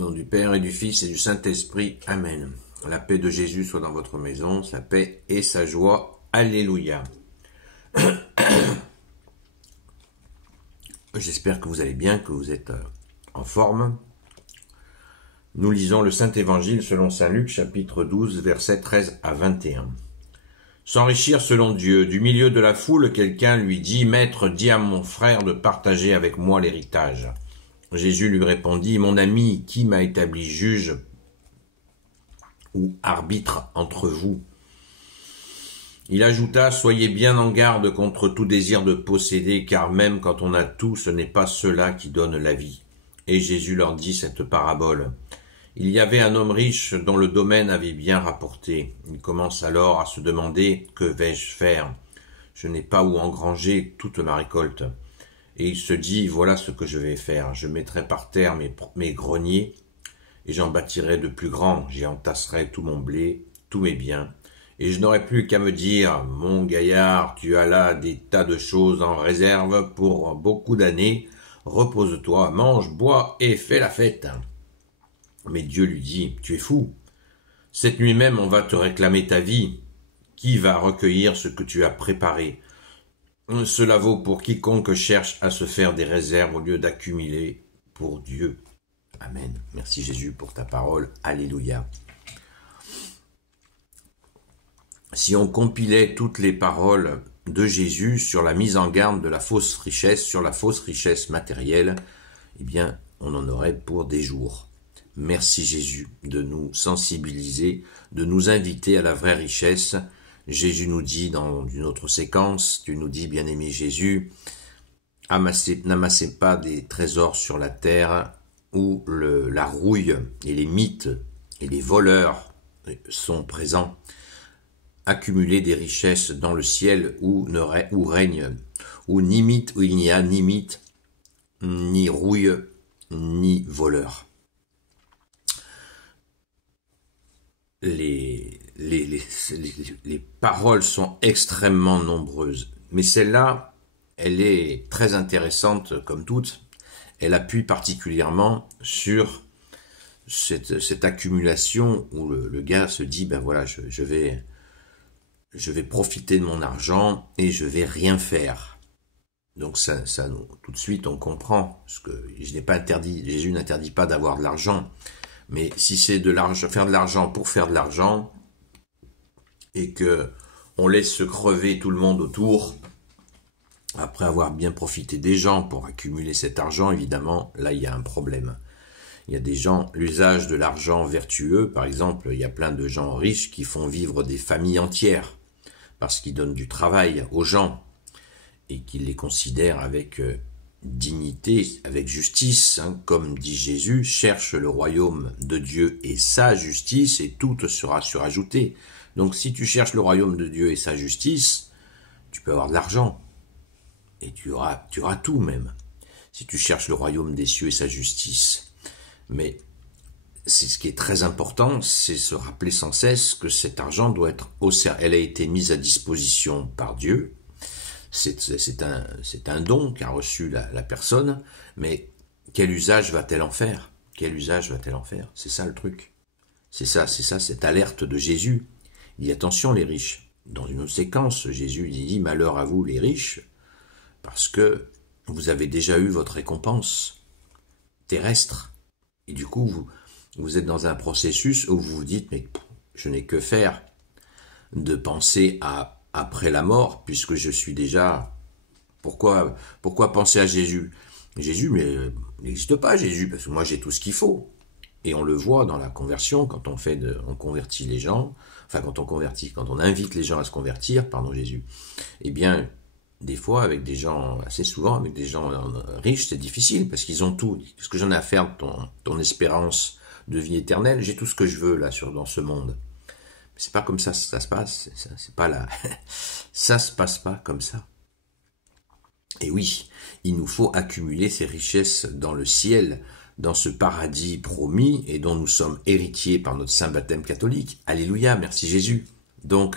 Au nom du Père et du Fils et du Saint-Esprit. Amen. La paix de Jésus soit dans votre maison, sa paix et sa joie. Alléluia. J'espère que vous allez bien, que vous êtes en forme. Nous lisons le Saint-Évangile selon Saint Luc, chapitre 12, versets 13 à 21. S'enrichir selon Dieu. Du milieu de la foule, quelqu'un lui dit, « Maître, dis à mon frère de partager avec moi l'héritage. » Jésus lui répondit, « Mon ami, qui m'a établi juge ou arbitre entre vous ?» Il ajouta, « Soyez bien en garde contre tout désir de posséder, car même quand on a tout, ce n'est pas cela qui donne la vie. » Et Jésus leur dit cette parabole. Il y avait un homme riche dont le domaine avait bien rapporté. Il commence alors à se demander, « Que vais-je faire? Je n'ai pas où engranger toute ma récolte. » Et il se dit, voilà ce que je vais faire. Je mettrai par terre mes greniers et j'en bâtirai de plus grands. J'y entasserai tout mon blé, tous mes biens. Et je n'aurai plus qu'à me dire, mon gaillard, tu as là des tas de choses en réserve pour beaucoup d'années. Repose-toi, mange, bois et fais la fête. Mais Dieu lui dit, tu es fou. Cette nuit même, on va te réclamer ta vie. Qui va recueillir ce que tu as préparé? Cela vaut pour quiconque cherche à se faire des réserves au lieu d'accumuler pour Dieu. Amen. Merci Jésus pour ta parole. Alléluia. Si on compilait toutes les paroles de Jésus sur la mise en garde de la fausse richesse, sur la fausse richesse matérielle, eh bien, on en aurait pour des jours. Merci Jésus de nous sensibiliser, de nous inviter à la vraie richesse. Jésus nous dit dans une autre séquence, tu nous dis, bien-aimé Jésus, n'amassez pas des trésors sur la terre où la rouille et les mythes et les voleurs sont présents. Accumulez des richesses dans le ciel où il n'y a ni mythe, ni rouille, ni voleur. Les paroles sont extrêmement nombreuses, mais celle-là, elle est très intéressante comme toutes. Elle appuie particulièrement sur cette accumulation où le gars se dit, ben voilà, je vais profiter de mon argent et je vais rien faire. Donc ça tout de suite on comprend, parce que je n'ai pas interdit, Jésus n'interdit pas d'avoir de l'argent. Mais si c'est faire de l'argent pour faire de l'argent, et que on laisse se crever tout le monde autour, après avoir bien profité des gens pour accumuler cet argent, évidemment, là il y a un problème. Il y a des gens, l'usage de l'argent vertueux, par exemple, il y a plein de gens riches qui font vivre des familles entières, parce qu'ils donnent du travail aux gens, et qu'ils les considèrent avec dignité, avec justice, hein, comme dit Jésus, cherche le royaume de Dieu et sa justice, et tout te sera surajouté. Donc si tu cherches le royaume de Dieu et sa justice, tu peux avoir de l'argent, et tu auras tout même, si tu cherches le royaume des cieux et sa justice. Mais c'est ce qui est très important, c'est se rappeler sans cesse que cet argent doit être elle a été mise à disposition par Dieu. C'est un don qu'a reçu la personne, mais quel usage va-t-elle en faire? Quel usage va-t-elle en faire? C'est ça le truc. C'est ça, cette alerte de Jésus. Il dit attention les riches. Dans une autre séquence, Jésus dit malheur à vous les riches, parce que vous avez déjà eu votre récompense terrestre. Et du coup, vous êtes dans un processus où vous vous dites mais je n'ai que faire de penser à après la mort, puisque je suis déjà... Pourquoi penser à Jésus? Jésus, mais il n'existe pas Jésus, parce que moi j'ai tout ce qu'il faut. Et on le voit dans la conversion, quand on convertit les gens, enfin quand on invite les gens à se convertir, pardon Jésus, eh bien, des fois, assez souvent, avec des gens riches, c'est difficile, parce qu'ils ont tout. Qu'est-ce que j'en ai à faire de ton espérance de vie éternelle? J'ai tout ce que je veux, là, dans ce monde. C'est pas comme ça se passe, ça se passe pas comme ça. Et oui, il nous faut accumuler ces richesses dans le ciel, dans ce paradis promis et dont nous sommes héritiers par notre saint baptême catholique. Alléluia, merci Jésus. Donc,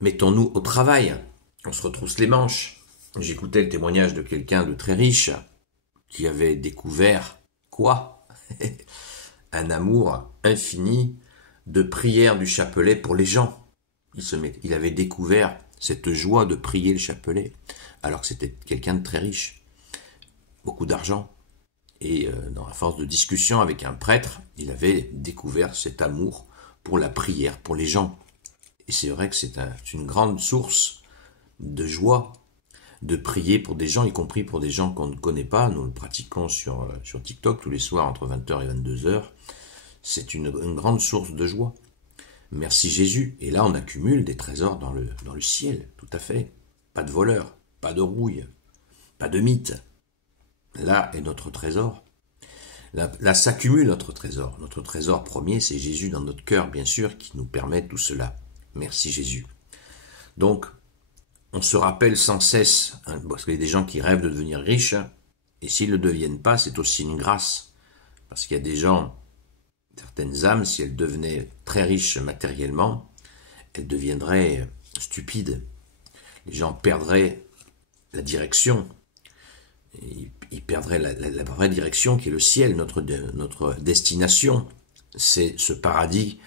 mettons-nous au travail, on se retrousse les manches. J'écoutais le témoignage de quelqu'un de très riche qui avait découvert quoi? un amour infini de prière du chapelet pour les gens. Il avait découvert cette joie de prier le chapelet, alors que c'était quelqu'un de très riche, beaucoup d'argent. Et dans la force de discussion avec un prêtre, il avait découvert cet amour pour la prière, pour les gens. Et c'est vrai que c'est une grande source de joie de prier pour des gens, y compris pour des gens qu'on ne connaît pas. Nous le pratiquons sur TikTok tous les soirs entre 20h et 22h. C'est une grande source de joie. Merci Jésus. Et là, on accumule des trésors dans le ciel, tout à fait. Pas de voleurs, pas de rouille, pas de mythes. Là est notre trésor. Là s'accumule notre trésor. Notre trésor premier, c'est Jésus dans notre cœur, bien sûr, qui nous permet tout cela. Merci Jésus. Donc, on se rappelle sans cesse, parce qu'il y a des gens qui rêvent de devenir riches, et s'ils ne le deviennent pas, c'est aussi une grâce. Parce qu'il y a des gens, certaines âmes, si elles devenaient très riches matériellement, elles deviendraient stupides. Les gens perdraient la direction. Ils perdraient la vraie direction qui est le ciel, notre destination. C'est ce paradis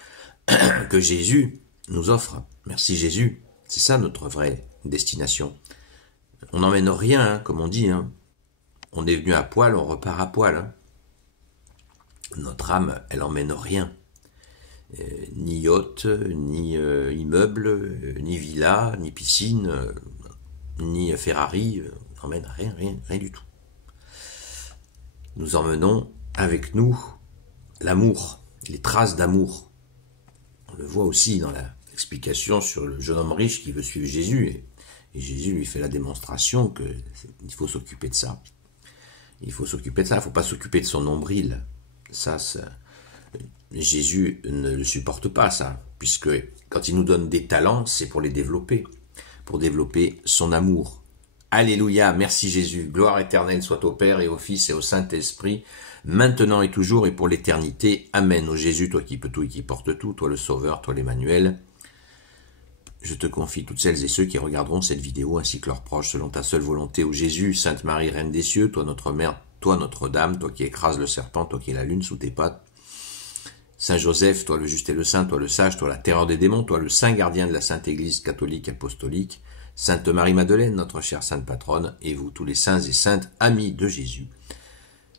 que Jésus nous offre. Merci Jésus. C'est ça notre vraie destination. On n'emmène rien, comme on dit. On est venu à poil, on repart à poil. Notre âme, elle n'emmène rien. Ni yacht, ni immeuble, ni villa, ni piscine, ni Ferrari. On n'emmène rien du tout. Nous emmenons avec nous l'amour, les traces d'amour. On le voit aussi dans l'explication sur le jeune homme riche qui veut suivre Jésus. Et Jésus lui fait la démonstration qu'il faut s'occuper de ça. Il faut s'occuper de ça, il ne faut pas s'occuper de son nombril. Ça, Jésus ne le supporte pas, ça. Puisque quand il nous donne des talents, c'est pour les développer. Pour développer son amour. Alléluia, merci Jésus. Gloire éternelle soit au Père et au Fils et au Saint-Esprit, maintenant et toujours et pour l'éternité. Amen. Ô Jésus, toi qui peux tout et qui portes tout, toi le Sauveur, toi l'Emmanuel. Je te confie toutes celles et ceux qui regarderont cette vidéo ainsi que leurs proches selon ta seule volonté. Ô Jésus, Sainte Marie, Reine des cieux, toi notre Mère, toi Notre-Dame, toi qui écrases le serpent, toi qui es la lune sous tes pattes. Saint Joseph, toi le juste et le saint, toi le sage, toi la terreur des démons, toi le saint gardien de la Sainte Église catholique apostolique. Sainte Marie-Madeleine, notre chère sainte patronne, et vous tous les saints et saintes amis de Jésus.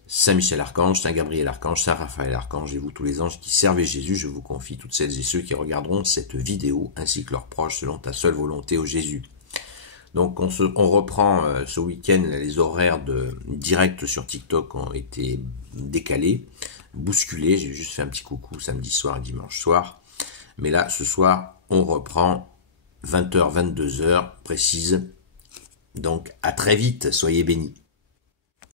Saint Michel Archange, Saint Gabriel Archange, Saint Raphaël Archange, et vous tous les anges qui servez Jésus, je vous confie toutes celles et ceux qui regarderont cette vidéo, ainsi que leurs proches, selon ta seule volonté, ô Jésus. Donc on reprend ce week-end, les horaires de direct sur TikTok ont été décalés, bousculés, j'ai juste fait un petit coucou samedi soir et dimanche soir. Mais là, ce soir, on reprend 20h, 22h précise. Donc à très vite, soyez bénis.